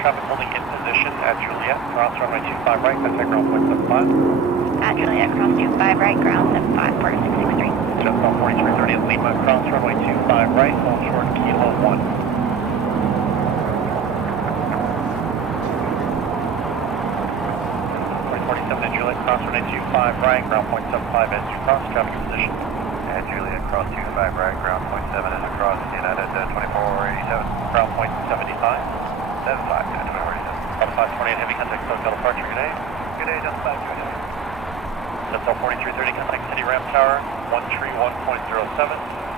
traffic holding in position at Juliet, cross runway 25 right, contact ground point 75. At Juliet, cross 25 right, ground 75, port 663. Just on 4330 at Lima, cross runway 25 right, hold short Kilo 1. 47 at Juliet, cross runway 25 right, ground point 75 as you cross, traffic in position. At Juliet, cross 25 right, ground point 7 as across, United 2487. Ground point 75. 75 to 2487. Delta 528 heavy contact hotel departure, good day. Good day, Delta 528. Delta 4330 contact city ramp tower, 131.07.